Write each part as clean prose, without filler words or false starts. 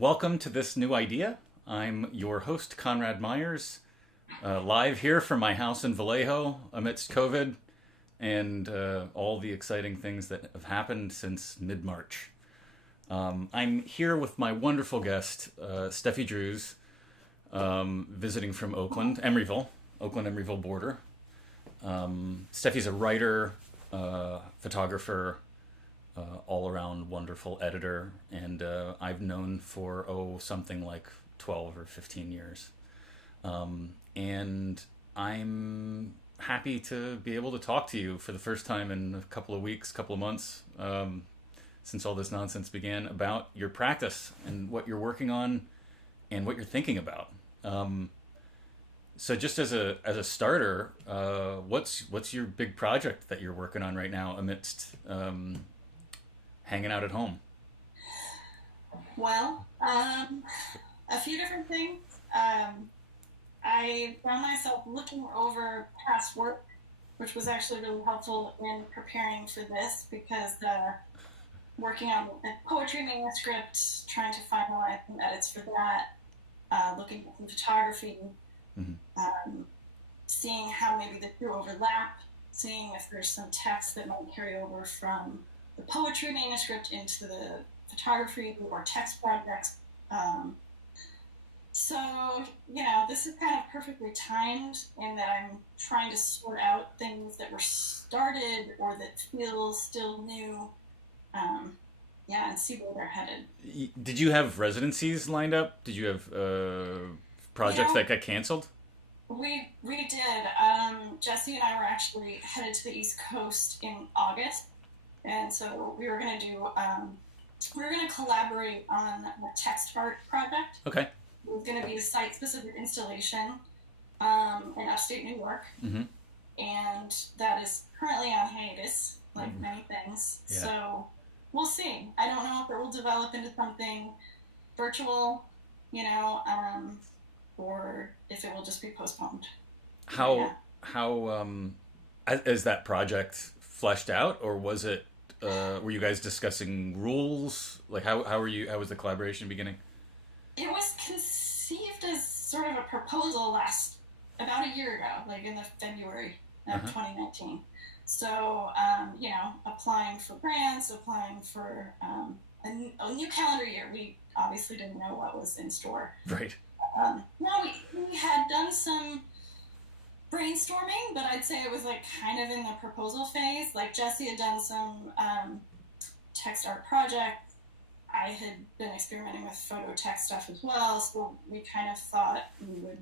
Welcome to this new idea. I'm your host, Conrad Meyers, live here from my house in Vallejo amidst COVID and all the exciting things that have happened since mid-March. I'm here with my wonderful guest, Steffi Drewes, visiting from Oakland-Emeryville border. Steffi's a writer, photographer, all-around wonderful editor, and I've known for something like 12 or 15 years, and I'm happy to be able to talk to you for the first time in a couple of weeks, couple of months, since all this nonsense began, about your practice and what you're working on and what you're thinking about. So just as a starter, what's your big project that you're working on right now amidst hanging out at home? Well, a few different things. I found myself looking over past work, which was actually really helpful in preparing for this because working on a poetry manuscript, trying to finalize some edits for that, looking at some photography, seeing how maybe the two overlap, seeing if there's some text that might carry over from the poetry manuscript into the photography or text projects. So, this is kind of perfectly timed in that I'm trying to sort out things that were started or that feel still new, and see where they're headed. Did you have residencies lined up? Did you have projects that got canceled? We did. Jesse and I were actually headed to the East Coast in August. And so we were going to collaborate on a text art project. Okay. It was going to be a site-specific installation in upstate New York. Mm-hmm. And that is currently on hiatus, like many things. Yeah. So we'll see. I don't know if it will develop into something virtual, or if it will just be postponed. How is that project fleshed out, or was it? Were you guys discussing rules? Like how was the collaboration beginning? It was conceived as sort of a proposal about a year ago, like in the February of 2019. So, applying for grants, applying for a new calendar year. We obviously didn't know what was in store. Right. We had done some brainstorming, but I'd say it was like kind of in the proposal phase. Like Jesse had done some text art projects. I had been experimenting with photo text stuff as well, so we kind of thought we would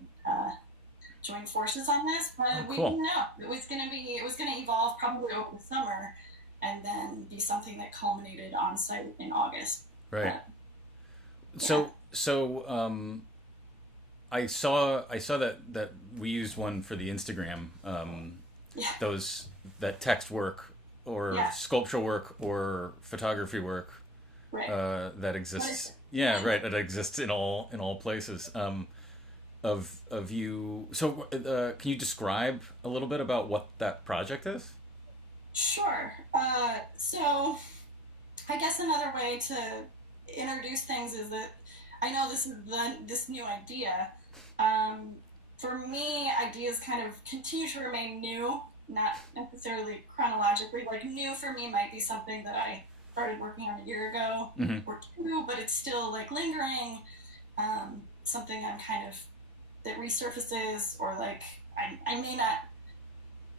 join forces on this, but we didn't know. It was going to evolve probably over the summer and then be something that culminated on site in August. Right. So I saw that we used one for the Instagram. That text work or sculptural work or photography work, that exists. That exists in all places. Of you. So can you describe a little bit about what that project is? Sure. So I guess another way to introduce things is that I know this is this new idea. For me, ideas kind of continue to remain new, not necessarily chronologically. Like new for me might be something that I started working on a year ago or two, but it's still like lingering. Something I'm kind of that resurfaces, or like I may not,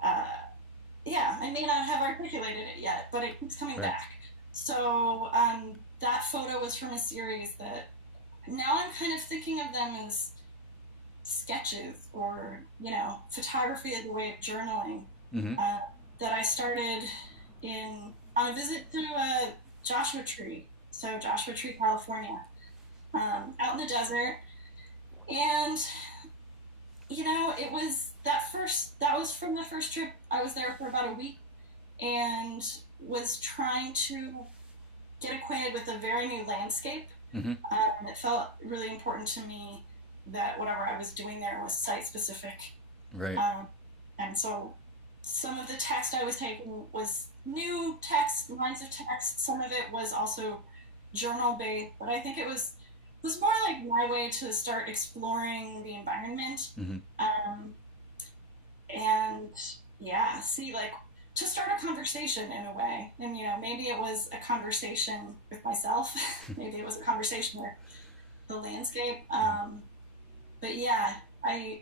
I may not have articulated it yet, but it keeps coming back. So that photo was from a series that now I'm kind of thinking of them as sketches or, photography as a way of journaling that I started on a visit to Joshua Tree, California, out in the desert. And, it was that was from the first trip. I was there for about a week and was trying to get acquainted with a very new landscape. And it felt really important to me that whatever I was doing there was site-specific. Right. And so some of the text I was taking was new text, lines of text. Some of it was also journal-based, but I think it was was more like my way to start exploring the environment. And yeah, see, like, to start a conversation in a way. And, maybe it was a conversation with myself. Maybe it was a conversation with the landscape. But yeah,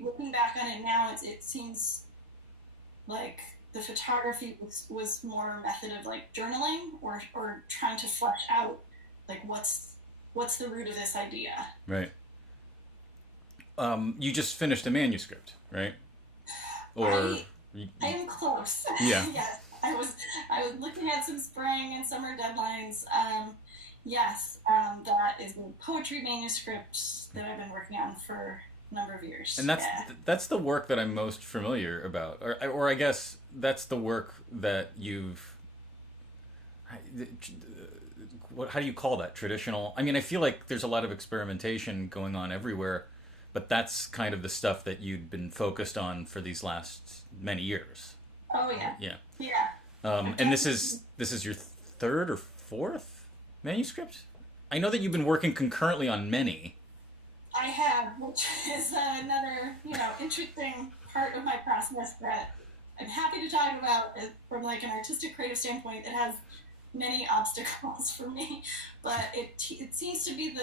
looking back on it now, it seems like the photography was more a method of like journaling or trying to flesh out like what's the root of this idea. Right. You just finished a manuscript, right? Or I am close. Yeah. Yes. I was looking at some spring and summer deadlines. Yes, that is a poetry manuscript that I've been working on for a number of years. And that's the work that I'm most familiar about, or I guess that's the work that you've. How do you call that? Traditional? I mean, I feel like there's a lot of experimentation going on everywhere, but that's kind of the stuff that you'd been focused on for these last many years. Oh yeah. Yeah. Yeah. And this is your third or fourth manuscript? I know that you've been working concurrently on many. I have, which is another, interesting part of my process that I'm happy to talk about from like an artistic creative standpoint. It has many obstacles for me, but it seems to be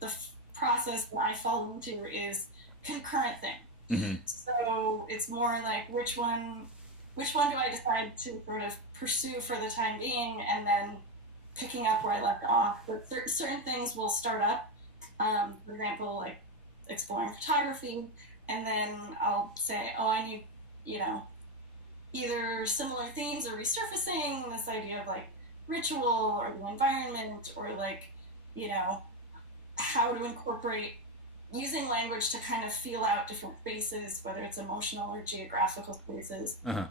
the process that I fall into is concurrent thing. So it's more like which one do I decide to sort of pursue for the time being, and then picking up where I left off. But certain things will start up. For example, like exploring photography, and then I'll say, oh, I need, either similar themes or resurfacing this idea of like ritual or the environment, or like, how to incorporate using language to kind of feel out different spaces, whether it's emotional or geographical spaces. And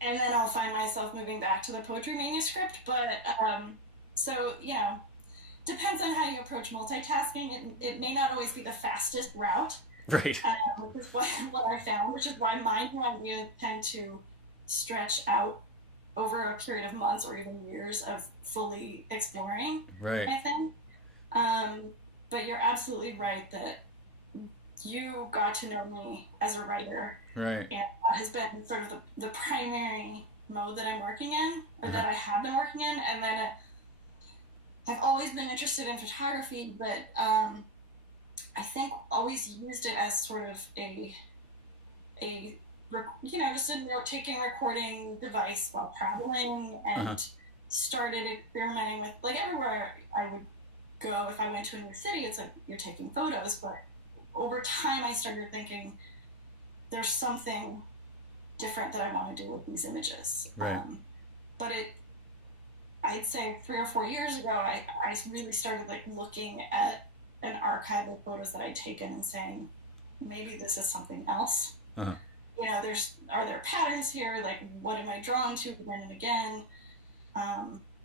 then I'll find myself moving back to the poetry manuscript. But so, depends on how you approach multitasking. It may not always be the fastest route. Right. Which is what I found, which is why my new ideas tend to stretch out over a period of months or even years of fully exploring. Right. I think. But you're absolutely right that you got to know me as a writer. Right. And that has been sort of the primary mode that I'm working in, or that I have been working in. And then I've always been interested in photography, but I think always used it as sort of a just a note-taking recording device while traveling, and started experimenting with, like, everywhere I would go, if I went to a new city, it's like you're taking photos, but over time I started thinking there's something different that I want to do with these images. Right. But I'd say 3 or 4 years ago, I really started like looking at an archive of photos that I'd taken and saying, maybe this is something else. Are there patterns here? Like, what am I drawn to again and again?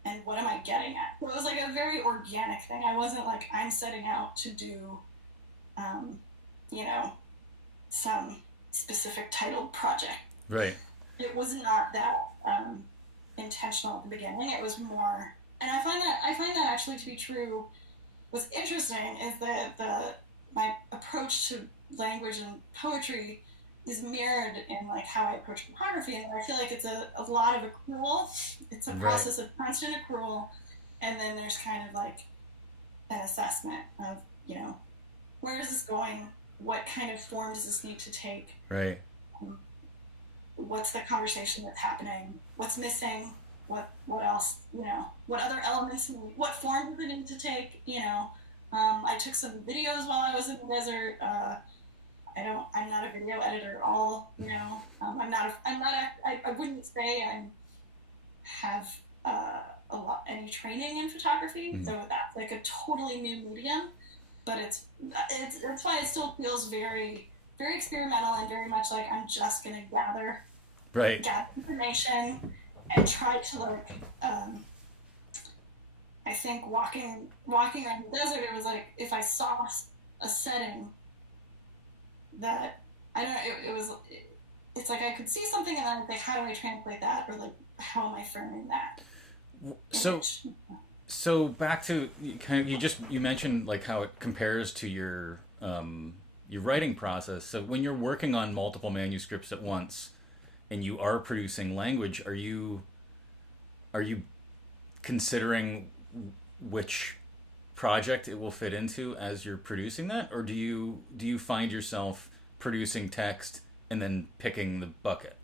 And what am I getting at? So it was like a very organic thing. I wasn't like, I'm setting out to do, some specific titled project. Right. It was not that intentional at the beginning. It was more, and I find that actually to be true. What's interesting is that my approach to language and poetry is mirrored in like how I approach photography, and I feel like it's a lot of accrual. It's a process of constant accrual, and then there's kind of like an assessment of, where is this going? What kind of form does this need to take? Right. What's the conversation that's happening? What's missing? What else? What other elements? What form does it need to take? I took some videos while I was in the desert. I'm not a video editor at all. I wouldn't say I have any training in photography. So that's like a totally new medium. But that's why it still feels very, very experimental and very much like I'm just going to gather information and try to like, I think walking around the desert, it was like if I saw a setting that, I don't know, it's like I could see something and then I'd think, how do I translate that? Or like, how am I framing that? So, So back to kind of you mentioned like how it compares to your writing process. So when you're working on multiple manuscripts at once and you are producing language, are you considering which project it will fit into as you're producing that, or do you find yourself producing text and then picking the bucket?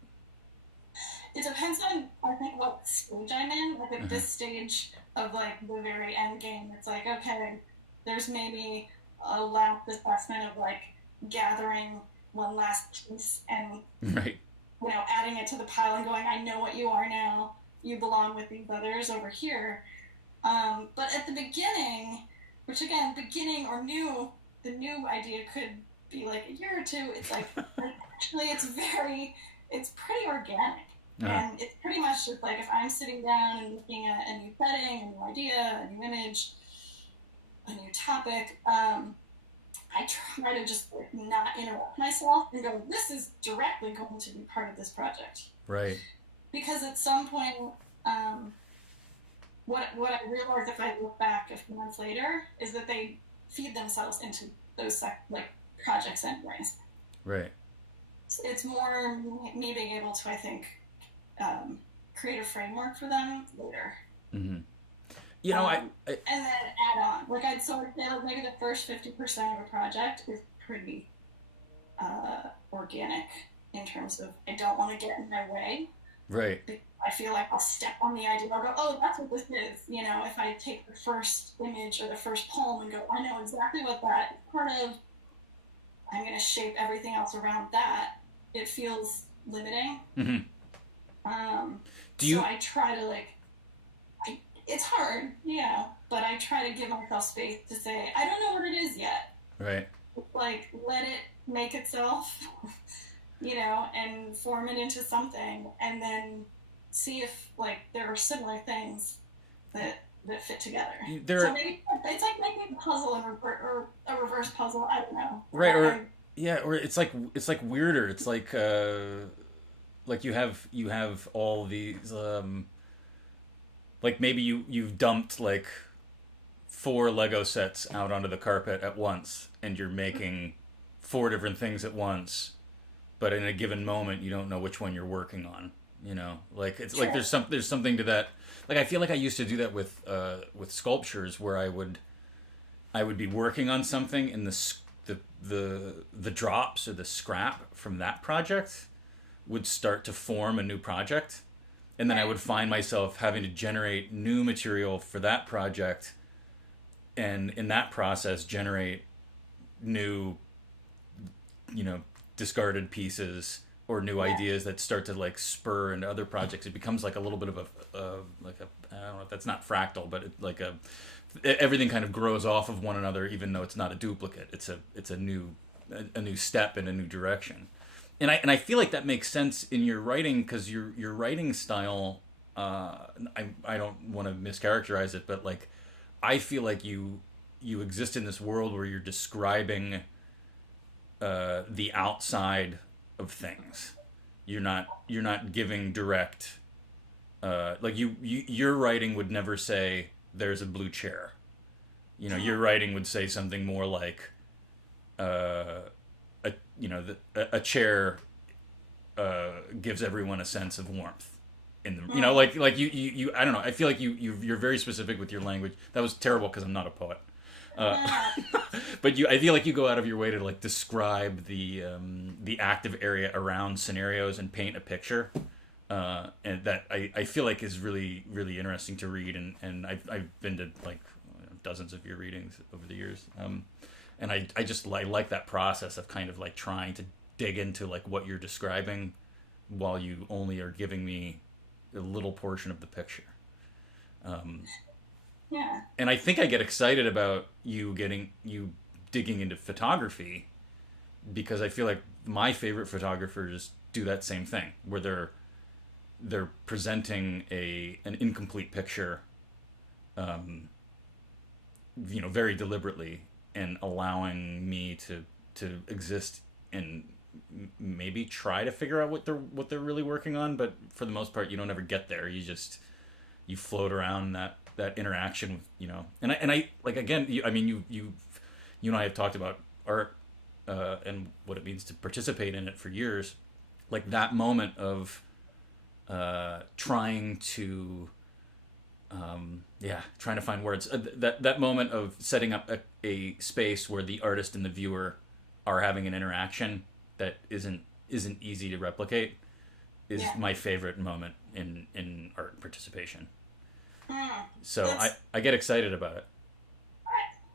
It depends on, I think, what stage I'm in. Like at Uh-huh. this stage of like the very end game, it's like, okay, there's maybe a last assessment of like gathering one last piece and, Right. adding it to the pile and going, I know what you are now. You belong with these others over here. But at the beginning, which again, beginning or new, the new idea could be like a year or two. It's like actually, it's pretty organic, Uh-huh. and it's pretty much just like if I'm sitting down and looking at a new setting, a new idea, a new image, a new topic. I try to just like not interrupt myself and go, this is directly going to be part of this project. Right. Because at some point, um, what I realized if I look back a few months later is that they feed themselves into those like projects anyways. Right. It's more me being able to, I think, create a framework for them later. Mm-hmm. You know, I And then add on. Like I'd sort of say like maybe the first 50% of a project is pretty organic in terms of I don't want to get in my way. right. I feel like I'll step on the idea. I'll go, oh, that's what this is. If I take the first image or the first poem and go, I know exactly what that is part of. I'm going to shape everything else around that. It feels limiting. Mm-hmm. Do So you I try to it's hard, but I try to give myself space to say, I don't know what it is yet. right? Like, let it make itself, and form it into something, and then see if like there are similar things that fit together. So There, maybe it's like making a puzzle or a reverse puzzle. I don't know. right, or yeah, or it's like weirder. It's like you have all these like maybe you've dumped like four Lego sets out onto the carpet at once, and you're making four different things at once, but in a given moment you don't know which one you're working on. Like it's like Sure. there's something to that. Like I feel like I used to do that with sculptures, where I would be working on something, and the drops or the scrap from that project would start to form a new project, and then I Right. would find myself having to generate new material for that project, and in that process generate new, discarded pieces or new Yeah. ideas that start to like spur into other projects. It becomes like a little bit of like a, I don't know if that's not fractal, but everything kind of grows off of one another, even though it's not a duplicate. It's a new step in a new direction. And I feel like that makes sense in your writing, because your writing style, I don't want to mischaracterize it, but like I feel like you exist in this world where you're describing the outside of things. You're not giving direct, like your writing would never say there's a blue chair. Your writing would say something more like, a chair gives everyone a sense of warmth in the, like you I don't know, I feel like you're very specific with your language. That was terrible because I'm not a poet. uh, Yeah. but I feel like you go out of your way to like describe the active area around scenarios and paint a picture, and that I feel like is really really interesting to read, and I've been to like dozens of your readings over the years, and I like that process of kind of like trying to dig into like what you're describing while you only are giving me a little portion of the picture. Um, Yeah. and I think I get excited about you digging into photography, because I feel like my favorite photographers do that same thing, where they're presenting an incomplete picture, um, very deliberately, and allowing me to exist and maybe try to figure out what they're really working on. But for the most part, you don't ever get there. You float around that interaction with, and I like, again, you and I have talked about art and what it means to participate in it for years. Like that moment of trying to find words. That moment of setting up a space where the artist and the viewer are having an interaction that isn't easy to replicate is my favorite moment in art participation. So I get excited about it.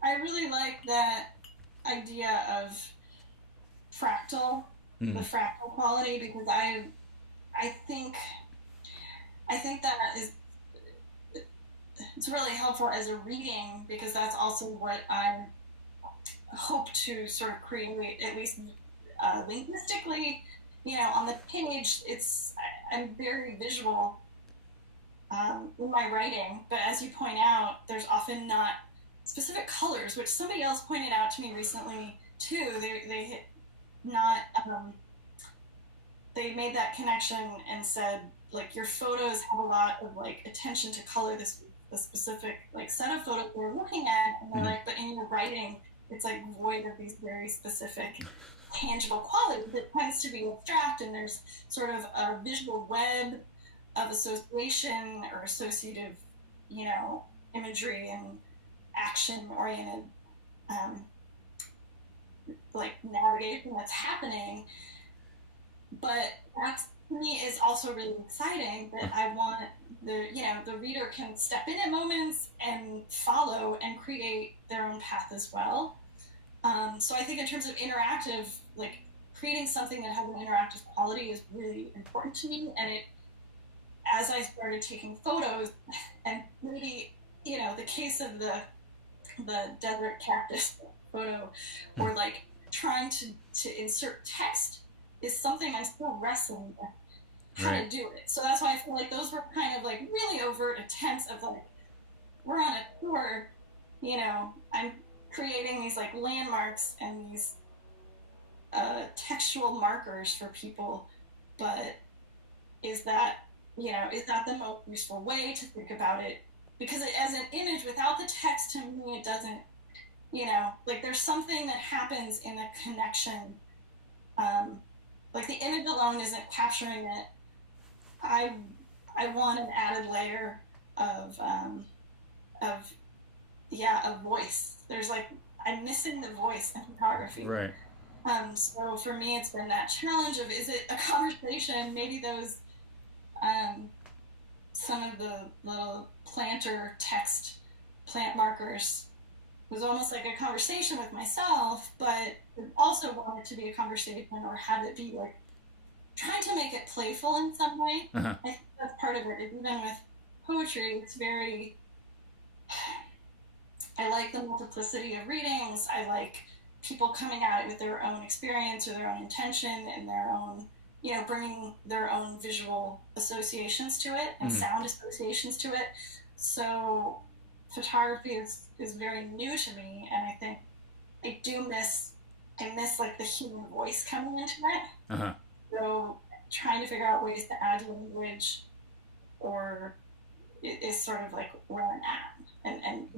I really like that idea of fractal, the fractal quality, because I think that is, it's really helpful as a reading, because that's also what I hope to sort of create, at least linguistically. On the page, I'm very visual in my writing, but as you point out, there's often not specific colors, which somebody else pointed out to me recently too. They not they made that connection and said, like, your photos have a lot of like attention to color, the specific like set of photos we're looking at, and they're like, but in your writing, it's like void of these very specific tangible qualities. It tends to be abstract, and there's sort of a visual web of association or associative, imagery and action-oriented like navigation that's happening. But that to me is also really exciting, that I want the reader can step in at moments and follow and create their own path as well. So I think in terms of interactive, like creating something that has an interactive quality is really important to me. And as I started taking photos, and maybe, the case of the desert cactus photo, or like trying to insert text, is something I'm still wrestling with how to do it. So that's why I feel like those were kind of like really overt attempts of like, we're on a tour, I'm creating these like landmarks and these textual markers for people, but is that the most useful way to think about it? Because as an image without the text, to me, it doesn't, like there's something that happens in the connection. Like the image alone isn't capturing it. I want an added layer of voice. There's like, I'm missing the voice in photography. Right. So for me, it's been that challenge of, is it a conversation? Maybe those, some of the little plant markers was almost like a conversation with myself, but also wanted to be a conversation, or have it be like trying to make it playful in some way. I think that's part of it. Even with poetry, it's very, I like the multiplicity of readings. I like people coming at it with their own experience or their own intention and their own, bringing their own visual associations to it and sound associations to it. So photography is very new to me, and I think I miss like the human voice coming into it. So trying to figure out ways to add language, or is sort of like where I'm at, and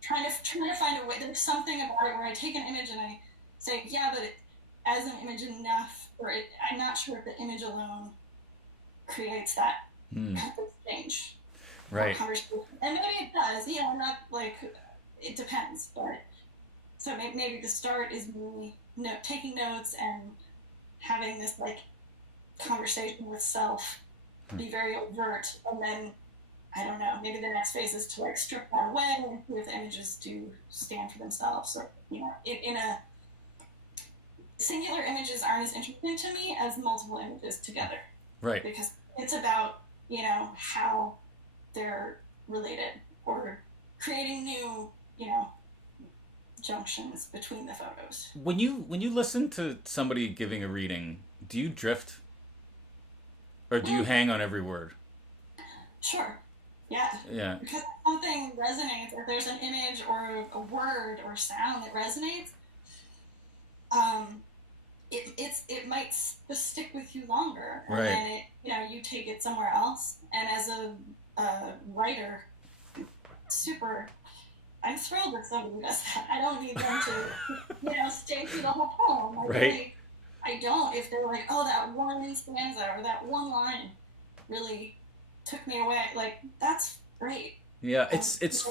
trying to find a way. There's something about it where I take an image and I say, but as an image enough, or I'm not sure if the image alone creates that exchange, right? And maybe it does. I'm not like, it depends, but so maybe the start is me taking notes and having this like conversation with self, be very overt, and then I don't know, maybe the next phase is to like strip that away and see if the images do stand for themselves. Or in a singular, images aren't as interesting to me as multiple images together, right? Because it's about how they're related, or creating new junctions between the photos. When you listen to somebody giving a reading, do you drift, or do you hang on every word? Sure. Yeah. Because something resonates, if there's an image or a word or sound that resonates, it might stick with you longer, right? And then you take it somewhere else. And as a writer, super. I'm thrilled that somebody does that. I don't need them to, stay through the whole poem. Right. I don't. If they're like, oh, that one stanza or that one line really took me away, like, that's great. Yeah, it's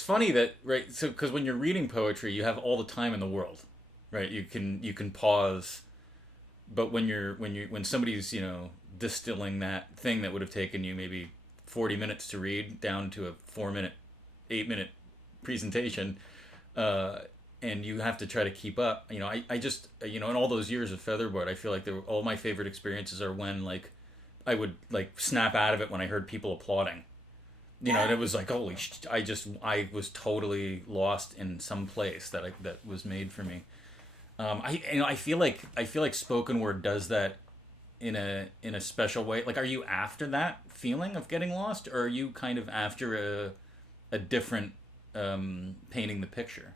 funny that, right, so because when you're reading poetry, you have all the time in the world, right? You can pause, but when somebody's, distilling that thing that would have taken you maybe 40 minutes to read down to a 4 minute, 8 minute presentation, and you have to try to keep up. I just, in all those years of Featherboard, I feel like all my favorite experiences are when, like, I would, like, snap out of it when I heard people applauding. And it was like, holy I was totally lost in some place that was made for me. I feel like spoken word does that in a special way. Like, are you after that feeling of getting lost, or are you kind of after a different painting the picture?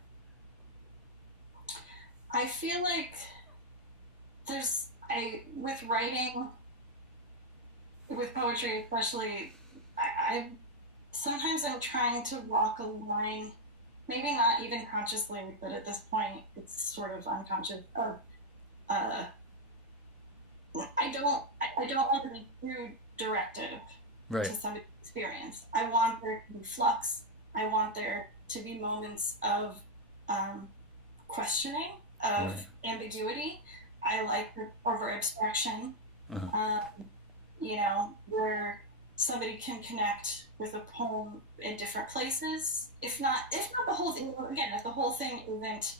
I feel like with writing, with poetry especially, I sometimes I'm trying to walk a line, maybe not even consciously, but at this point it's sort of unconscious. Uh, I don't want to be too directive Right. to somebody's experience. I want there to be flux. I want there to be moments of questioning, of ambiguity. I like the over abstraction. Uh-huh. Where somebody can connect with a poem in different places. If not the whole thing, again, if the whole thing isn't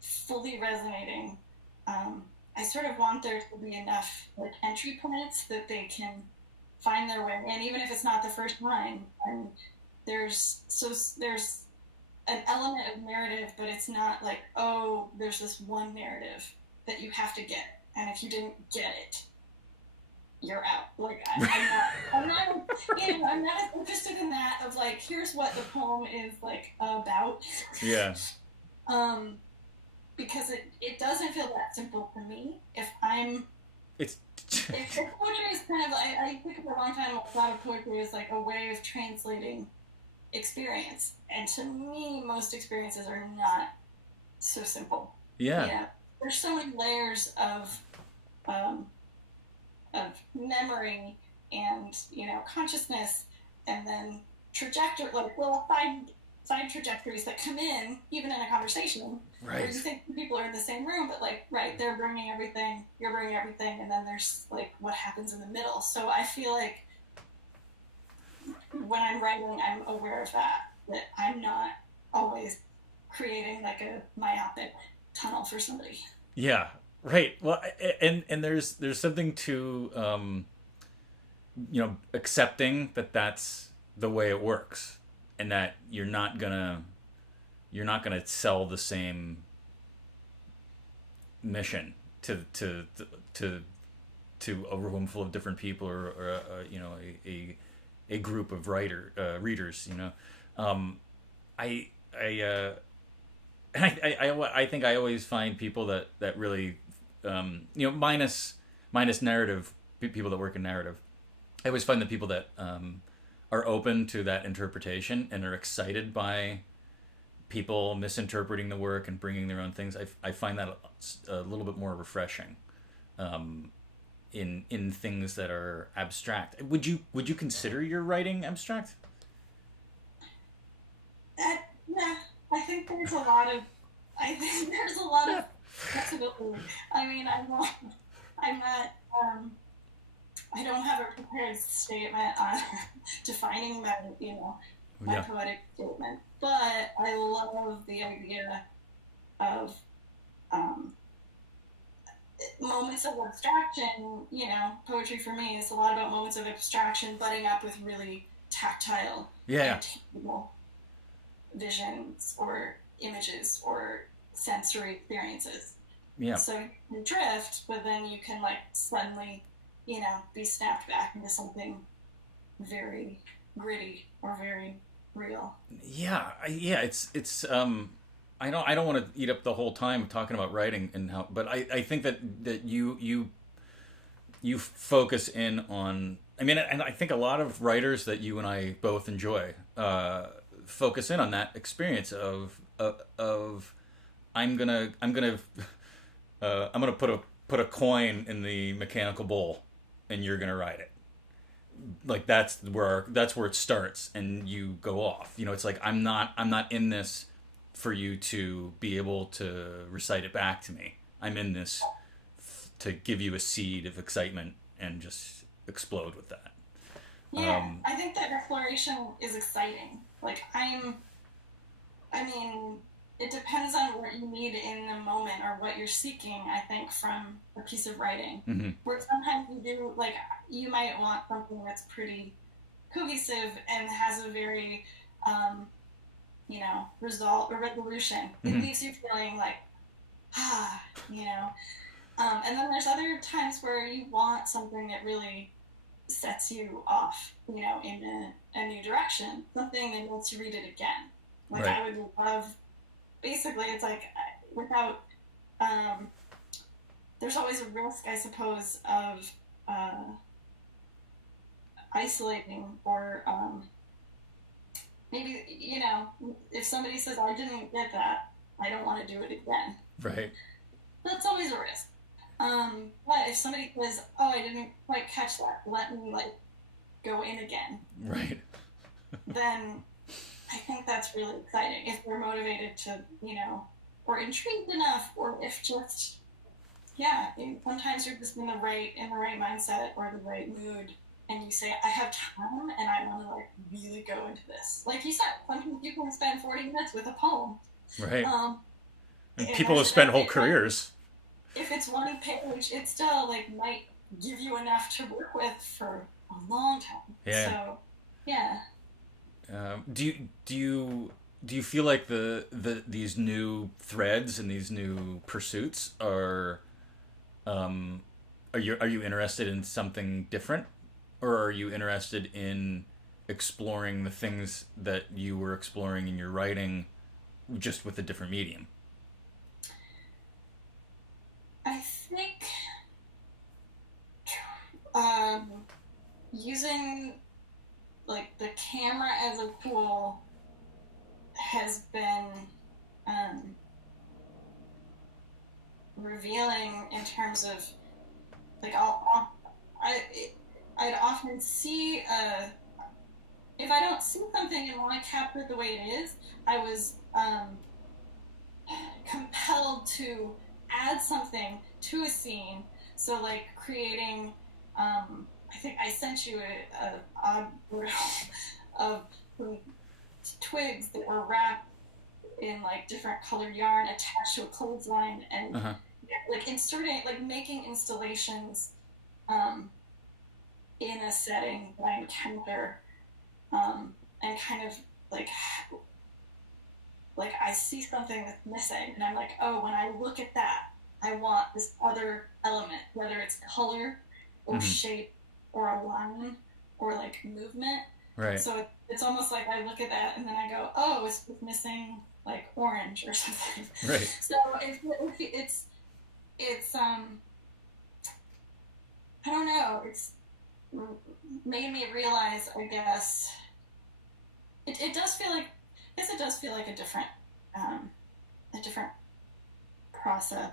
fully resonating, I sort of want there to be enough, like, entry points that they can find their way in, even if it's not the first line. And there's an element of narrative, but it's not like, oh, there's this one narrative that you have to get, and if you didn't get it, you're out. Like, I'm not as interested in that, of like, here's what the poem is, like, about. Yeah. Because it doesn't feel that simple for me. If poetry is kind of, I think for a long time a lot of poetry is like a way of translating experience, and to me most experiences are not so simple. Yeah. There's so many layers of memory and consciousness, and then trajectory, like little side trajectories that come in even in a conversation, right, where you think people are in the same room, but like, right, they're bringing everything, you're bringing everything, and then there's like what happens in the middle. So I feel like when I'm writing, I'm aware of that I'm not always creating like a myopic tunnel for somebody. Yeah. Right. Well, and there's something to accepting that that's the way it works, and that you're not gonna sell the same mission to a room full of different people, or a group of readers. I think I always find people that really, minus narrative, people that work in narrative, I always find the people that are open to that interpretation and are excited by people misinterpreting the work and bringing their own things. I find that a little bit more refreshing in things that are abstract. Would you consider your writing abstract? Yeah, I think there's a lot of flexibility. I mean, I'm not. I don't have a prepared statement on defining my poetic statement, but I love the idea of moments of abstraction. Poetry for me is a lot about moments of abstraction butting up with really tactile, and tangible visions or images or sensory experiences. Yeah. So you can drift, but then you can like suddenly, be snapped back into something very gritty or very real. Yeah. It's I don't want to eat up the whole time talking about writing and how, but I think that you focus in on I mean, and I think a lot of writers that you and I both enjoy focus in on that experience of I'm gonna put a coin in the mechanical bull, and you're gonna ride it. Like that's where it starts, and you go off. You know, it's like I'm not in this for you to be able to recite it back to me. I'm in this to give you a seed of excitement and just explode with that. Yeah, I think that exploration is exciting. Like I mean, it depends on what you need in the moment or what you're seeking, I think, from a piece of writing. Mm-hmm. Where sometimes you do, like, you might want something that's pretty cohesive and has a very, result or resolution. Mm-hmm. It leaves you feeling like, you know. And then there's other times where you want something that really sets you off, in a new direction. Something that lets you read it again. Like, right. I would love, basically, it's like, without, there's always a risk, I suppose, of isolating or maybe, if somebody says, I didn't get that, I don't want to do it again. Right. That's always a risk. But if somebody says, oh, I didn't quite catch that, let me, go in again. Right. Then I think that's really exciting. If they're motivated to, or intrigued enough, or if just, sometimes you're just in the right mindset or the right mood, and you say, I have time, and I want to, really go into this. Like you said, sometimes you can spend 40 minutes with a poem. Right. And people have spent whole careers. If it's one page, it still, might give you enough to work with for a long time. Yeah. So, yeah. Do you feel like these new threads and these new pursuits are you interested in something different, or are you interested in exploring the things that you were exploring in your writing, just with a different medium? I think using the camera as a tool has been revealing in terms of I'd often see if I don't see something and want to capture it the way it is, I was compelled to add something to a scene. So creating I think I sent you a odd photo of twigs that were wrapped in different colored yarn attached to a clothesline, and inserting, making installations in a setting that I encounter, and kind of I see something that's missing, and I'm like, oh, when I look at that, I want this other element, whether it's color or shape or a line or movement. Right. So it's almost like I look at that and then I go, oh, it's missing orange or something. Right. So it's I don't know. It's made me realize, I guess, it does feel like, I guess it does feel like a different process,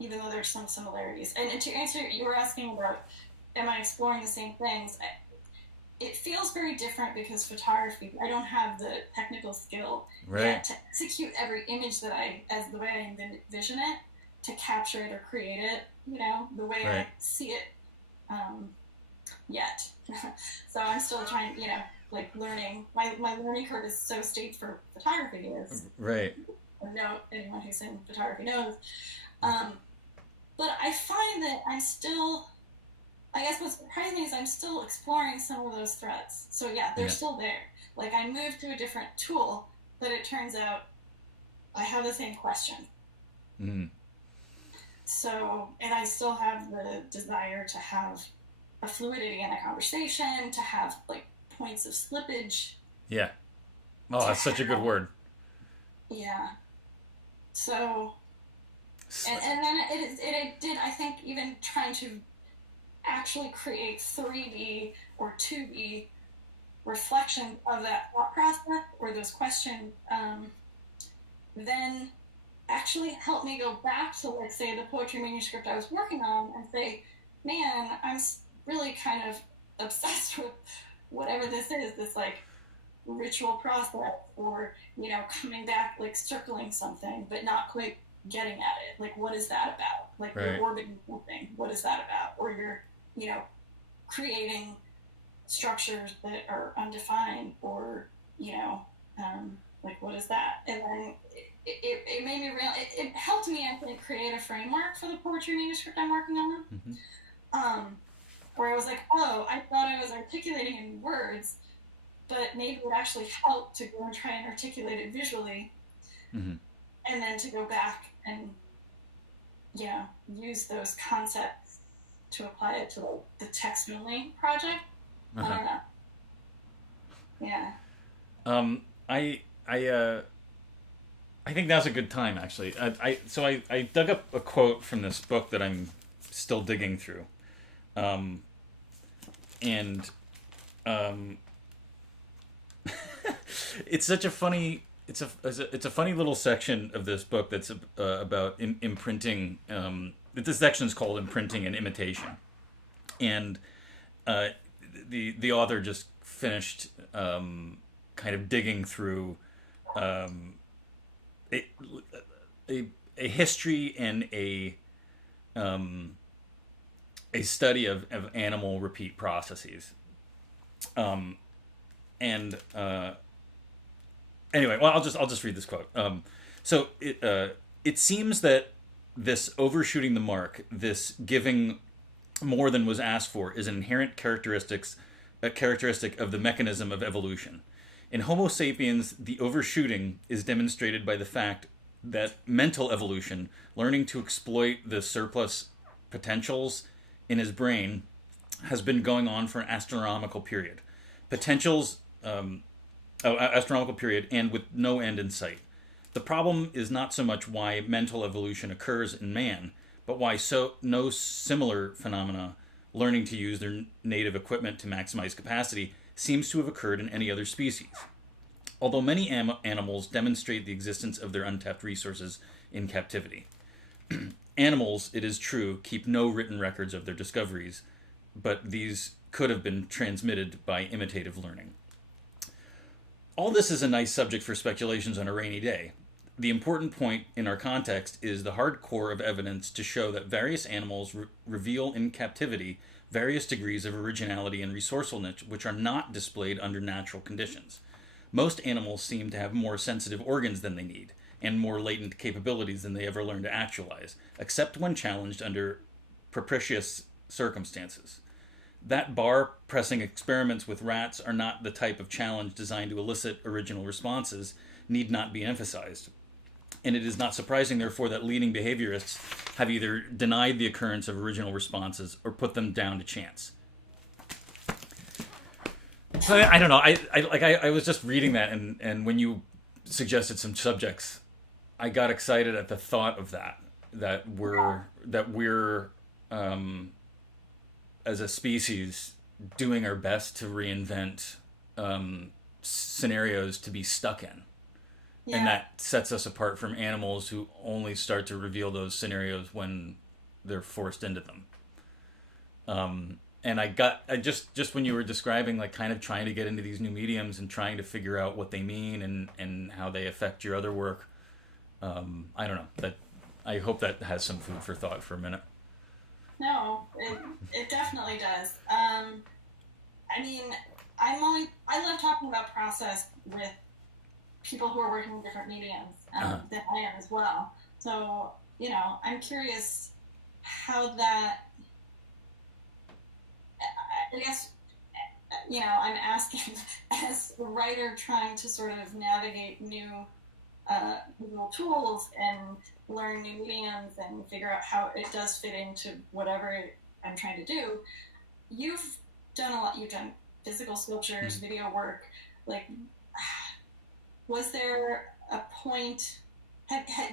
even though there's some similarities. And to answer, you were asking about, am I exploring the same things? It feels very different because photography, I don't have the technical skill yet to execute every image that as the way I envision it, to capture it or create it, the way I see it yet. So I'm still trying, learning. My learning curve is so steep for photography is. Right. No, anyone who's in photography knows. But I find that I'm still, I guess what's surprising me is I'm still exploring some of those threads. So they're still there. I moved to a different tool, but it turns out I have the same question. Mm-hmm. So, and I still have the desire to have a fluidity in a conversation, to have points of slippage. Yeah. Oh, that's such a good word. Yeah. So, and then it did, I think, even trying to actually create 3D or 2D reflection of that thought process or those questions, then actually help me go back to, let's say, the poetry manuscript I was working on and say, man, I'm really kind of obsessed with whatever this is, this like ritual process, or, you know, coming back, like circling something, but not quite getting at it. Like, what is that about? Like, Right. you're orbiting something. What is that about? Or you're, you know, creating structures that are undefined, or, you know, like, what is that? And then it made me it helped me, I think, create a framework for the poetry manuscript I'm working on. Where I was like, oh, I thought I was articulating in words, but maybe it would actually help to go and try and articulate it visually, and then to go back and, you know, use those concepts to apply it to the text only project. I don't know. Yeah. I think now's a good time, actually. I dug up a quote from this book that I'm still digging through, and it's such a funny. It's a funny little section of this book that's about imprinting. This section is called "Imprinting and Imitation," and the author just finished kind of digging through a history and a study of animal repeat processes. Anyway, well, I'll just read this quote. So it seems that this overshooting the mark, this giving more than was asked for, is an inherent characteristic of the mechanism of evolution. In Homo sapiens, the overshooting is demonstrated by the fact that mental evolution, learning to exploit the surplus potentials in his brain, has been going on for an astronomical period. Astronomical period, and with no end in sight. The problem is not so much why mental evolution occurs in man, but why no similar phenomena, learning to use their native equipment to maximize capacity, seems to have occurred in any other species. Although many animals demonstrate the existence of their untapped resources in captivity. Animals, it is true, keep no written records of their discoveries, but these could have been transmitted by imitative learning. All this is a nice subject for speculations on a rainy day. The important point in our context is the hard core of evidence to show that various animals reveal in captivity various degrees of originality and resourcefulness which are not displayed under natural conditions. Most animals seem to have more sensitive organs than they need, and more latent capabilities than they ever learn to actualize, except when challenged under propitious circumstances. That bar-pressing experiments with rats are not the type of challenge designed to elicit original responses need not be emphasized. And it is not surprising, therefore, that leading behaviorists have either denied the occurrence of original responses or put them down to chance. So I don't know. I was just reading that, and when you suggested some subjects, I got excited at the thought of that we're as a species doing our best to reinvent scenarios to be stuck in. Yeah. And that sets us apart from animals who only start to reveal those scenarios when they're forced into them. And I just when you were describing, like, kind of trying to get into these new mediums and trying to figure out what they mean and how they affect your other work, I don't know. I hope that has some food for thought for a minute. No, it definitely does. I mean, I love talking about process with people who are working in different mediums than I am as well. So, you know, I'm curious how that, I guess, you know, I'm asking as a writer trying to sort of navigate new tools and learn new mediums and figure out how it does fit into whatever I'm trying to do. You've done a lot. You've done physical sculptures, video work. Like, was there a point?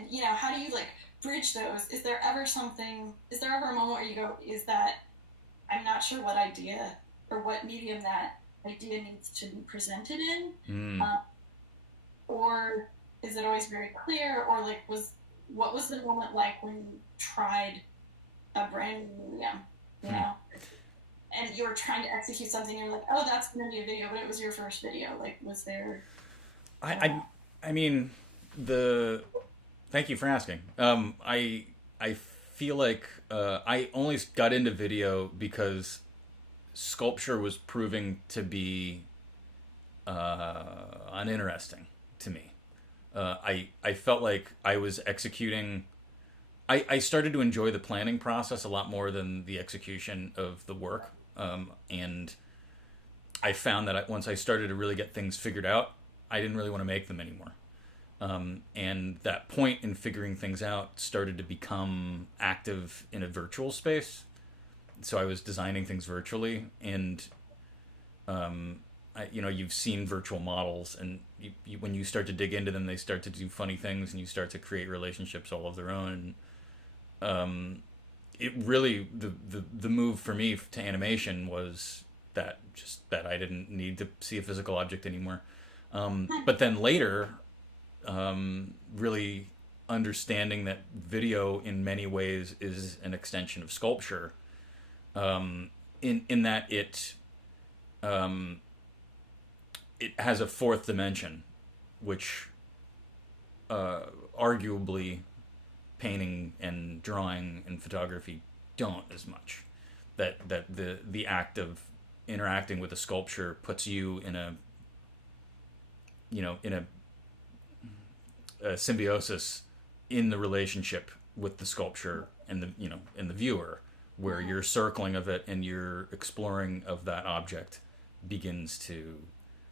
You know, how do you like bridge those? Is there ever a moment where you go, is that I'm not sure what idea or what medium that idea needs to be presented in. Or is it always very clear? Or like, what was the moment like when you tried a brand new medium, you know? And you were trying to execute something, and you're like, oh, that's going to be a video, but it was your first video. Like, was there... I mean, thank you for asking. I feel like I only got into video because sculpture was proving to be uninteresting to me. I felt like I was executing... I started to enjoy the planning process a lot more than the execution of the work. And I found that once I started to really get things figured out, I didn't really want to make them anymore. And that point in figuring things out started to become active in a virtual space. So I was designing things virtually, and you've seen virtual models, and when you start to dig into them, they start to do funny things, and you start to create relationships all of their own. It really, the move for me to animation was that I didn't need to see a physical object anymore. But then later, really understanding that video in many ways is an extension of sculpture, in that it has a fourth dimension, which arguably painting and drawing and photography don't as much. That the act of interacting with a sculpture puts you in a symbiosis in the relationship with the sculpture and the viewer, where your circling of it and your exploring of that object begins to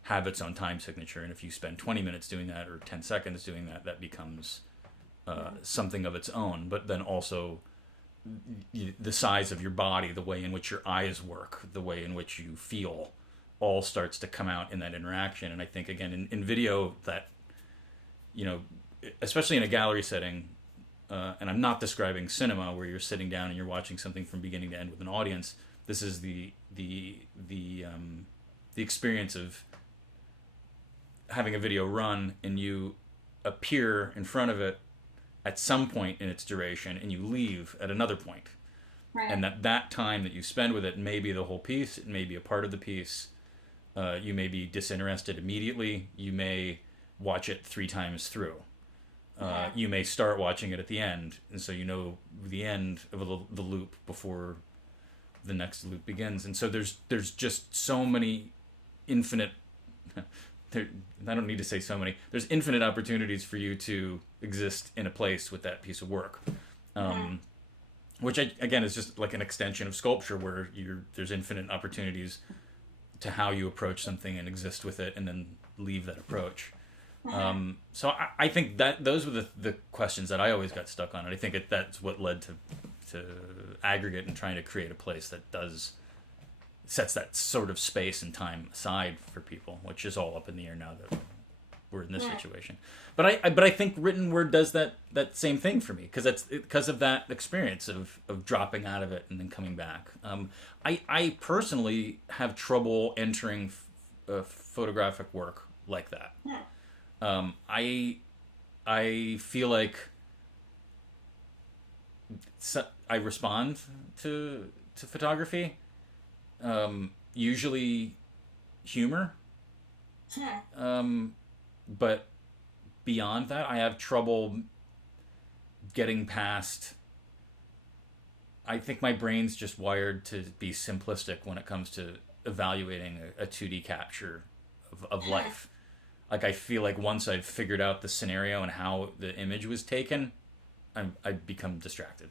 have its own time signature. And if you spend 20 minutes doing that, or 10 seconds doing that, that becomes something of its own. But then also the size of your body, the way in which your eyes work, the way in which you feel, all starts to come out in that interaction. And I think, again, in video, that, especially in a gallery setting, and I'm not describing cinema where you're sitting down and you're watching something from beginning to end with an audience. This is the experience of having a video run, and you appear in front of it at some point in its duration, and you leave at another point. Right. And that time that you spend with it may be the whole piece, it may be a part of the piece. You may be disinterested immediately. You may watch it 3 times through. You may start watching it at the end, and so you know the end of the loop before the next loop begins. And so there's just so many infinite... I don't need to say so many. There's infinite opportunities for you to exist in a place with that piece of work, which again is just like an extension of sculpture, where there's infinite opportunities to how you approach something and exist with it, and then leave that approach. So I think that those were the questions that I always got stuck on, and I think that's what led to Aggregate and trying to create a place that sets that sort of space and time aside for people, which is all up in the air now that we're in this situation. But I think written word does that same thing for me, because of that experience of dropping out of it and then coming back. I personally have trouble entering photographic work like that. I feel like I respond to photography. Usually humor. But beyond that, I have trouble getting past... I think my brain's just wired to be simplistic when it comes to evaluating a 2D capture of life. Like, I feel like once I've figured out the scenario and how the image was taken, I become distracted.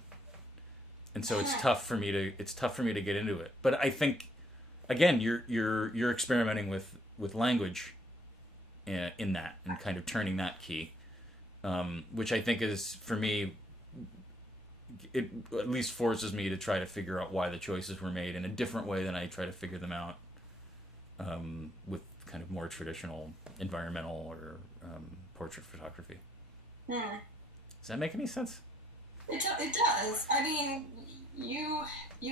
And so it's tough for me to get into it. But I think, again, you're experimenting with language in that, and kind of turning that key, which I think is, for me, it at least forces me to try to figure out why the choices were made in a different way than I try to figure them out with kind of more traditional environmental or portrait photography. Does that make any sense? It does. I mean, you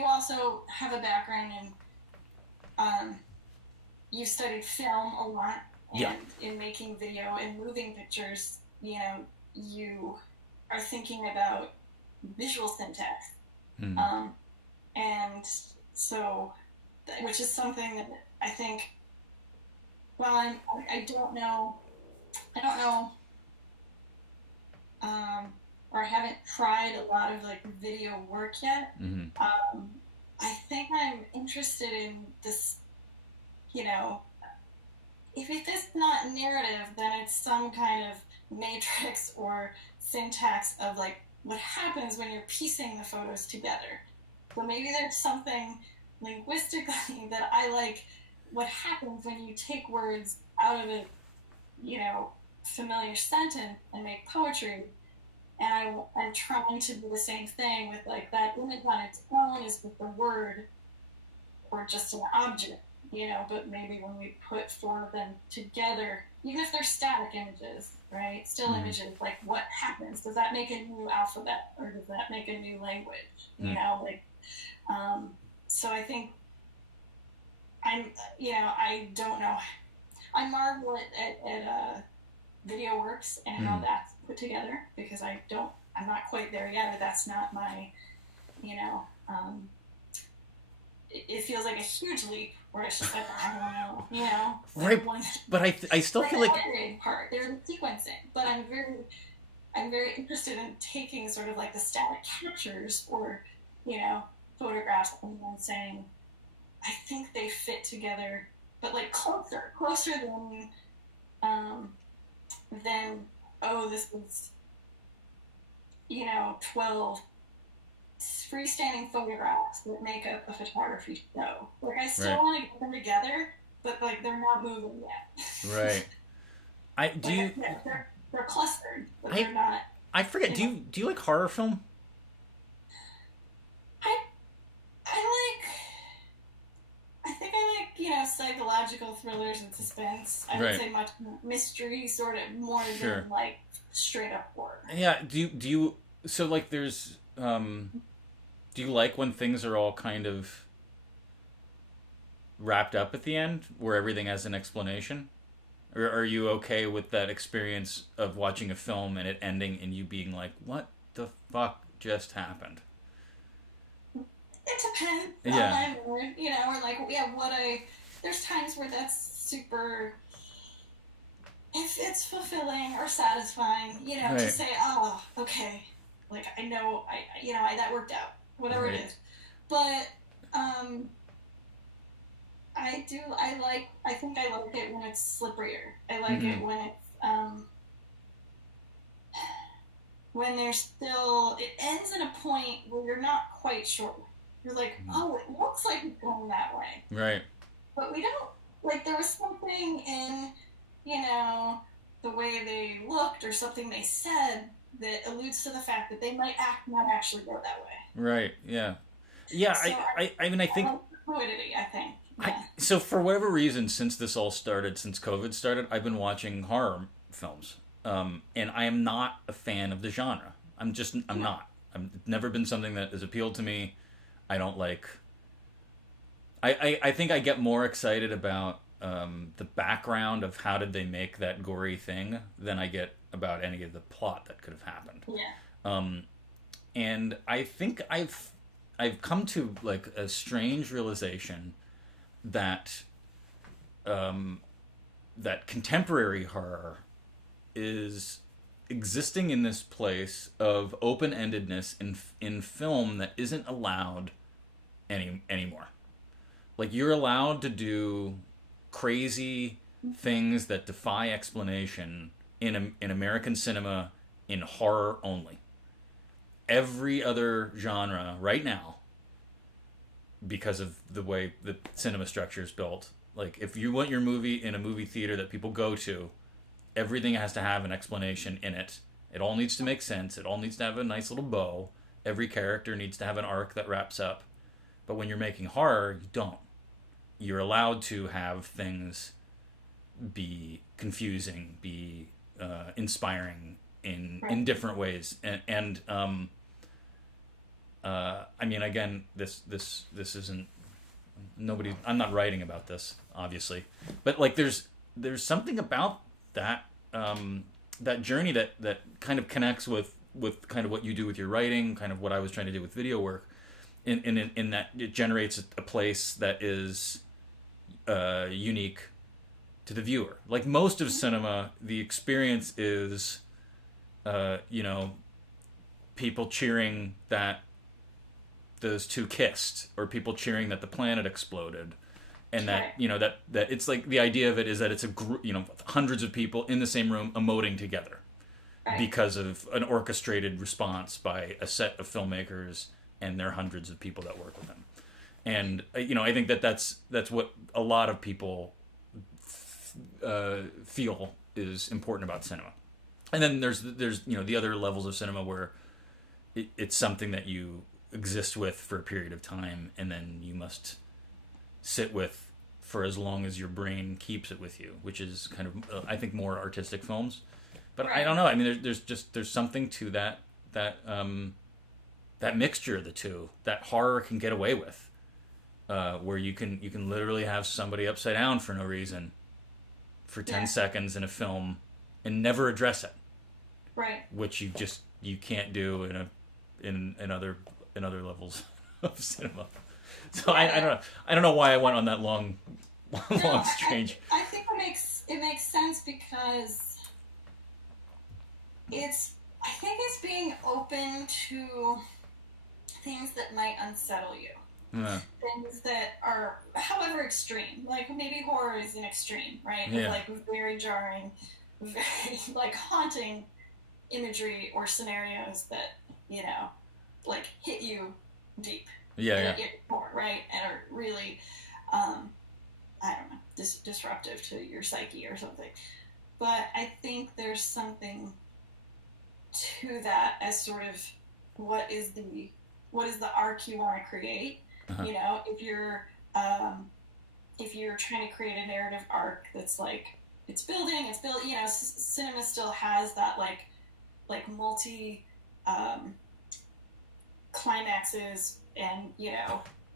also have a background in you studied film a lot, Yeah. and in making video and moving pictures, you are thinking about visual syntax, Mm. um, and so, which is something that I think. Well, I don't know. I don't know. Um, or I haven't tried a lot of like video work yet. Mm-hmm. I think I'm interested in this. You know, if it's not narrative, then it's some kind of matrix or syntax of like what happens when you're piecing the photos together. So maybe there's something linguistically that I like what happens when you take words out of a, familiar sentence and make poetry. And I'm trying to do the same thing with like that image on its own is with the word or just an object, but maybe when we put four of them together, even if they're static images, right? Still Mm-hmm. images, like what happens? Does that make a new alphabet or does that make a new language? So I think I don't know. I marvel at video works and how that's put together because I'm not quite there yet, or that's not my, it feels like a huge leap where it's just like, I don't know, Right. But I still feel like the part, there's the sequencing, but I'm very interested in taking sort of like the static captures or, photographs and then saying, I think they fit together, but like closer than this is 12 freestanding photographs that make up a photography show. Like I still want to get them together, but like they're not moving yet. Right. They're clustered, but they're not. I forget. Do you like horror film? I think I like psychological thrillers and suspense. I would say much mystery, sort of more than like straight up horror. Yeah. Do you so like there's do you like when things are all kind of wrapped up at the end where everything has an explanation? Or are you okay with that experience of watching a film and it ending and you being like, what the fuck just happened? It depends on my mood, or like, there's times where that's super, if it's fulfilling or satisfying, to say, oh, okay, like, I know, that worked out, whatever it is. But, I think I like it when it's slipperier. I like it when it's, when there's still, it ends in a point where you're not quite sure. You're like, oh, it looks like it's going that way. Right. But we don't, like, there was something in, the way they looked or something they said that alludes to the fact that they might not actually go that way. Right, yeah. Yeah, so I mean, I think... fluidity, I think. Yeah. So for whatever reason, since this all started, since COVID started, I've been watching horror films. And I am not a fan of the genre. I'm not. It's never been something that has appealed to me. I don't like... I think I get more excited about the background of how did they make that gory thing than I get about any of the plot that could have happened. Yeah. And I think I've come to like a strange realization that that contemporary horror is existing in this place of open-endedness in film that isn't allowed anymore. Like, you're allowed to do crazy things that defy explanation in American cinema in horror only. Every other genre right now, because of the way the cinema structure is built, like, if you want your movie in a movie theater that people go to, everything has to have an explanation in it. It all needs to make sense. It all needs to have a nice little bow. Every character needs to have an arc that wraps up. But when you're making horror, you don't. You're allowed to have things be confusing, be inspiring in different ways. And I mean, again, this isn't nobody. I'm not writing about this, obviously, but like there's something about that that journey that kind of connects with kind of what you do with your writing, kind of what I was trying to do with video work, in that it generates a place that is unique to the viewer. Like most of cinema, the experience is, people cheering that those two kissed, or people cheering that the planet exploded, and that that it's like the idea of it is that it's a group, hundreds of people in the same room emoting together because of an orchestrated response by a set of filmmakers and their hundreds of people that work with them. And I think that's what a lot of people feel is important about cinema. And then there's the other levels of cinema where it's something that you exist with for a period of time, and then you must sit with for as long as your brain keeps it with you, which is kind of I think more artistic films. But I don't know. I mean, there's something to that mixture of the two that horror can get away with, where you can literally have somebody upside down for no reason for 10 seconds in a film and never address it, which you can't do in other levels of cinema. So I don't know why I went on that long strange. I think it makes sense because I think it's being open to things that might unsettle you. Things that are, however extreme, like maybe horror is an extreme, right? Yeah. Like very jarring, very like haunting imagery or scenarios that like hit you deep. Yeah. Right, and are really, I don't know, disruptive to your psyche or something. But I think there's something to that as sort of what is the arc you want to create. If you're trying to create a narrative arc that's like it's building, cinema still has that like multi climaxes and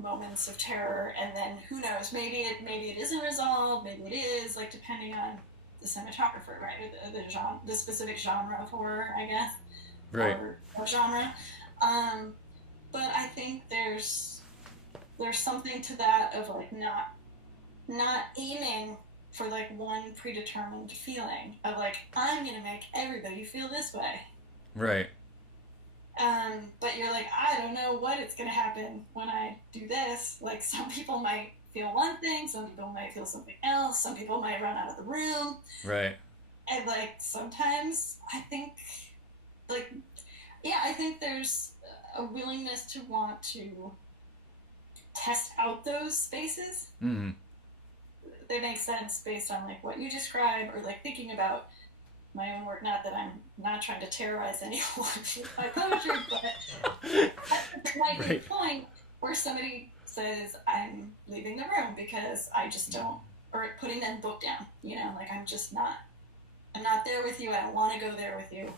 moments of terror, and then who knows, maybe it isn't resolved, maybe it is, like depending on the cinematographer, right, or the genre, the specific genre of horror, I guess, right, or genre. But I think there's something to that of like not aiming for like one predetermined feeling of like I'm gonna make everybody feel this way, right. But you're like, I don't know what it's going to happen when I do this. Like, some people might feel one thing, some people might feel something else, some people might run out of the room. Right. And, like, sometimes I think, I think there's a willingness to want to test out those spaces. Mm-hmm. They make sense based on, like, what you describe, or, like, thinking about my own work. Not that I'm not trying to terrorize anyone with my poetry, but there might be a point where somebody says, I'm leaving the room because I just don't, or putting that book down, like I'm not there with you, I don't want to go there with you.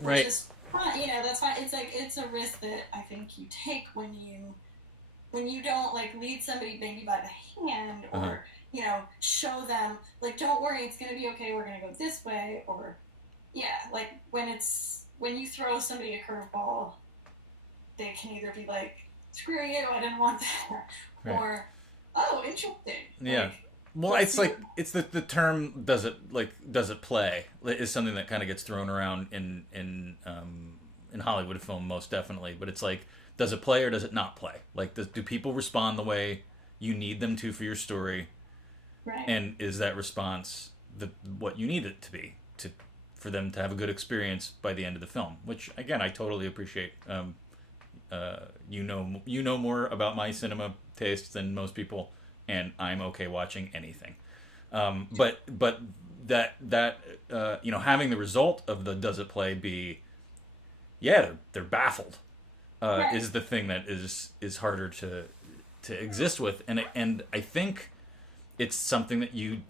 Right. Just, that's fine. It's like, it's a risk that I think you take when you don't like lead somebody maybe by the hand, or show them, like, don't worry, it's going to be okay, we're going to go this way, or, like, when you throw somebody a curveball, they can either be like, screw you, I didn't want that, or, oh, interesting. Yeah. Like, well, it's like, it's the term, does it play, is something that kind of gets thrown around in Hollywood film, most definitely, but it's like, does it play or does it not play? Like, do people respond the way you need them to for your story? Right. And is that response what you need it to be for them to have a good experience by the end of the film? Which, again, I totally appreciate. You know more about my cinema tastes than most people, and I'm okay watching anything. But that having the result of the does it play be, they're baffled, is the thing that is harder to exist with, and I think it's something that you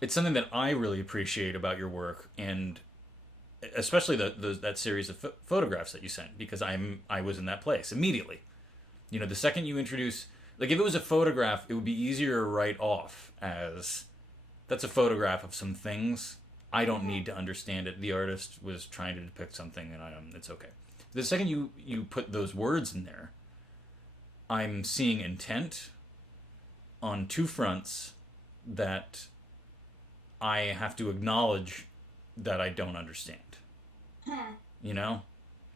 it's something that I really appreciate about your work, and especially that series of photographs that you sent, because I was in that place immediately. You know, the second you introduce, like, if it was a photograph, it would be easier to write off as that's a photograph of some things. I don't need to understand it. The artist was trying to depict something, and it's okay. The second you put those words in there, I'm seeing intent on two fronts that I have to acknowledge that I don't understand. You know,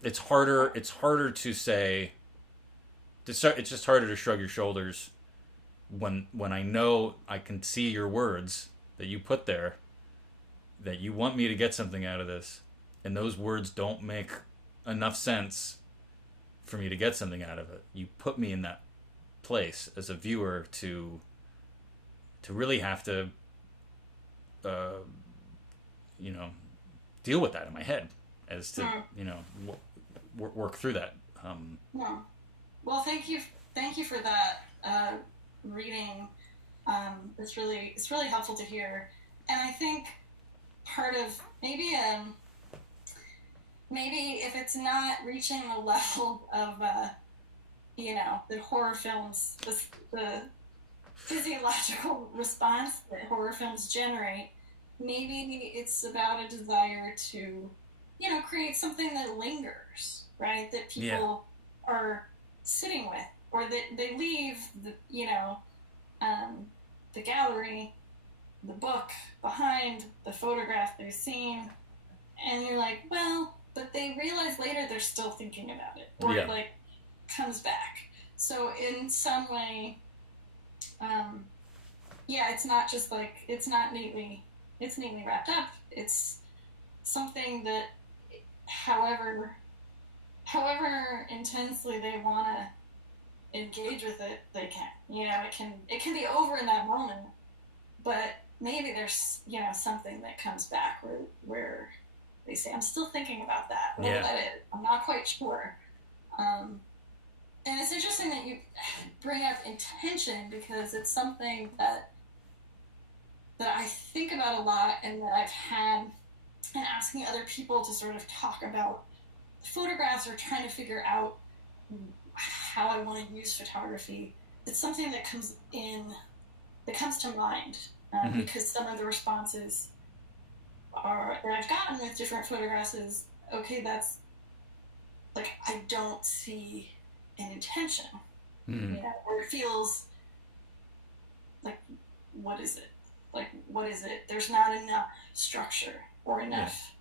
it's harder to say. It's just harder to shrug your shoulders when I know I can see your words that you put there, that you want me to get something out of this, and those words don't make enough sense for me to get something out of it. You put me in that place as a viewer to really have to you know, deal with that in my head as to you know, work through that. Well, thank you for that reading. It's really helpful to hear, and I think part of maybe if it's not reaching the level of you know, the horror films, the physiological response that horror films generate, maybe it's about a desire to, you know, create something that lingers, right? That people are sitting with, or that they leave the, you know, the gallery, the book behind, the photograph they've seen, and you're like, well, but they realize later they're still thinking about it, or it like comes back. So in some way, it's not just like, it's neatly wrapped up. It's something that, however intensely they want to engage with it, they can. You know, it can be over in that moment, but maybe there's, you know, something that comes back where they say, I'm still thinking about that. What that is? I'm not quite sure. And it's interesting that you bring up intention, because it's something that I think about a lot, and that I've had, and asking other people to sort of talk about photographs or trying to figure out how I want to use photography. It's something that comes to mind, because some of the responses that I've gotten with different photographs is, okay, that's like, I don't see an intention, you know, or it feels like, what is it? Like, what is it? There's not enough structure or enough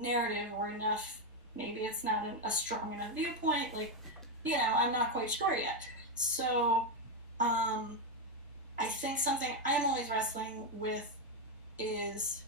narrative or enough, maybe it's not a strong enough viewpoint. Like, you know, I'm not quite sure yet. So, I think something I'm always wrestling with is,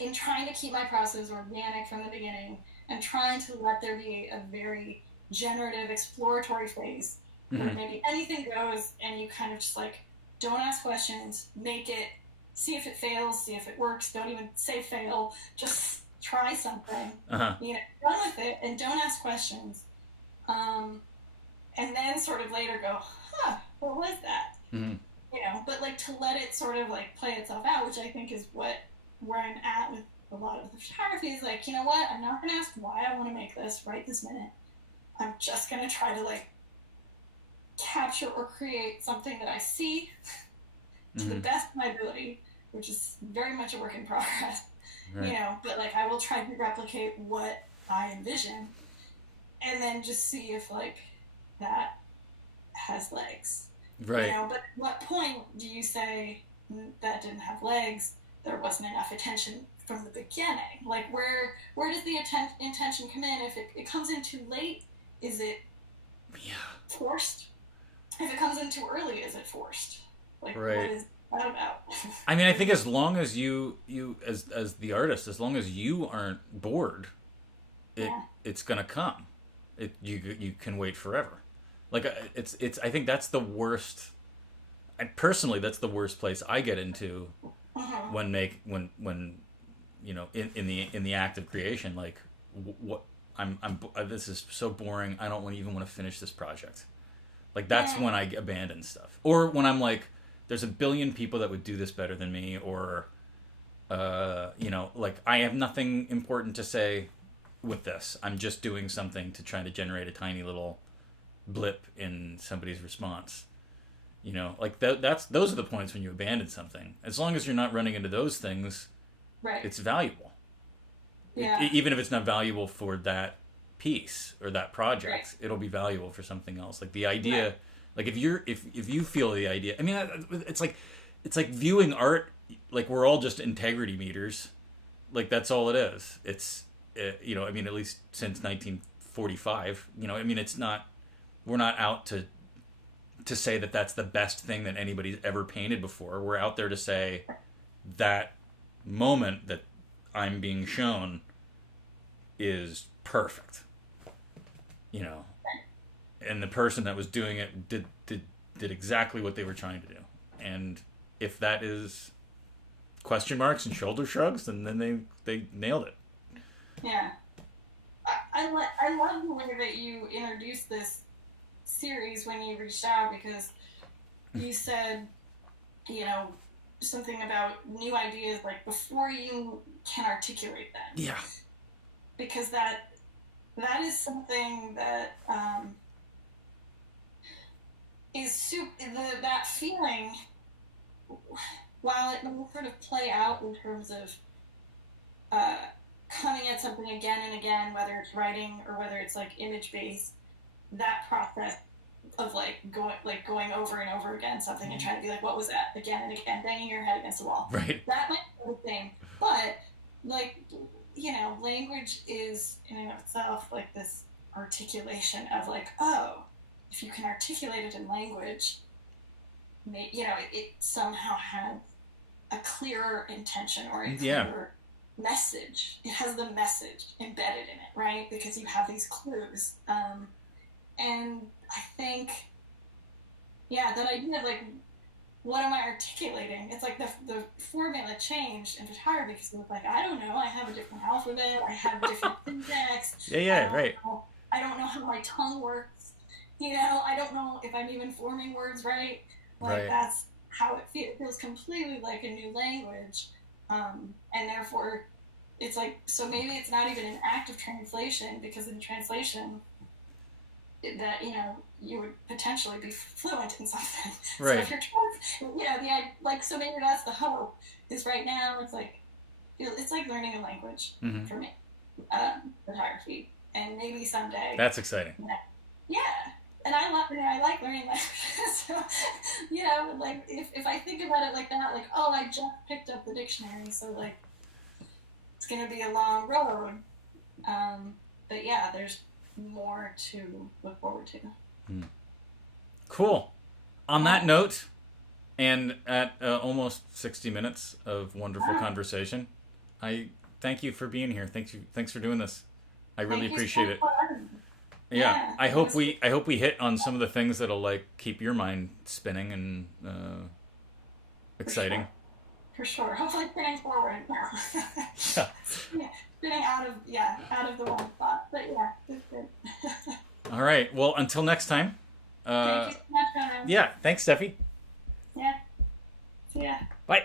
in trying to keep my process organic from the beginning and trying to let there be a very generative, exploratory phase where maybe anything goes, and you kind of just like, don't ask questions, make it, see if it fails, see if it works, don't even say fail, just try something, you know, run with it and don't ask questions. And then sort of later go, what was that? You know, but like to let it sort of like play itself out, which I think is where I'm at with a lot of the photography, is like, you know what, I'm not going to ask why I want to make this right this minute. I'm just going to try to like capture or create something that I see to the best of my ability, which is very much a work in progress, you know, but like I will try to replicate what I envision, and then just see if like that has legs. Right. You know, but at what point do you say that didn't have legs? There wasn't enough attention from the beginning. Like, where does the intention come in? If it comes in too late, is it forced? If it comes in too early, is it forced? Like, what is that about? I mean, I think as long as you as the artist, as long as you aren't bored, it's gonna come. You can wait forever. Like, it's I think that's the worst. Personally, that's the worst place I get into when you know, in the act of creation. Like, what this is so boring. I don't even want to finish this project. Like, that's when I abandon stuff, or when I'm like, there's a billion people that would do this better than me, or Like I have nothing important to say with this. I'm just doing something to try to generate a tiny little blip in somebody's response. Like those are the points when you abandon something. As long as you're not running into those things, right. It's valuable. Yeah. Even if it's not valuable for that piece or that project, right. It'll be valuable for something else. Like the idea, right. like if you feel the idea, I mean, it's like viewing art. Like we're all just integrity meters. Like that's all it is. It's I mean, at least since 1945. I mean, it's not. We're not out to say that that's the best thing that anybody's ever painted before. We're out there to say that moment that I'm being shown is perfect. And the person that was doing it did exactly what they were trying to do. And if that is question marks and shoulder shrugs, then they nailed it. Yeah. I love the way that you introduced this series when you reached out, because you said, something about new ideas, like before you can articulate them. Yeah. Because that is something that that feeling, while it will sort of play out in terms of coming at something again and again, whether it's writing or whether it's like image based, that process of going over and over again something and trying to be like, what was that, again and again, banging your head against the wall. Right. That might be the thing, but language is in and of itself like this articulation of like, oh, if you can articulate it in language, it somehow has a clearer intention or a clearer message. It has the message embedded in it, right? Because you have these clues. And I think, that idea of like, what am I articulating? It's like the formula changed in photography because it was like, I don't know, I have a different alphabet, I have different syntax. Right. I don't know how my tongue works. I don't know if I'm even forming words right. Like, that's how it feels. It feels completely like a new language. And therefore, it's like, so maybe it's not even an act of translation, because in translation, that you would potentially be fluent in something. Right. So if you're so maybe that's the hope. Is right now it's like learning a language for me, photography, and maybe someday. That's exciting. Yeah, and I like learning languages. So like if I think about it like that, like, oh, I just picked up the dictionary, so like it's gonna be a long road. But yeah, there's more to look forward to. Cool. On that note, and at almost 60 minutes of wonderful conversation, I thank you for being here. Thanks for doing this. I really appreciate it. Yeah, I hope we hit on some of the things that'll like keep your mind spinning and exciting. For sure. Hopefully spinning forward. Yeah. Spinning out of the one spot. But yeah, it's good. All right. Well, until next time. Thank you so much, Conrad. Yeah. Thanks, Steffi. Yeah. See ya. Bye.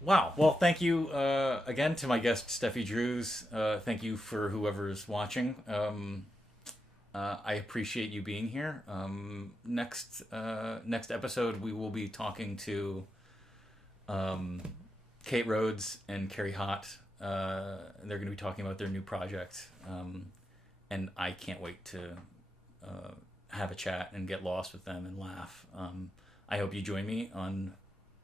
Wow. Well, thank you again to my guest, Steffi Drewes. Thank you for whoever's watching. I appreciate you being here. Next episode, we will be talking to Kate Rhodes and Carrie Hott. They're going to be talking about their new project. And I can't wait to have a chat and get lost with them and laugh. I hope you join me on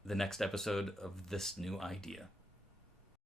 the next episode of This New Idea.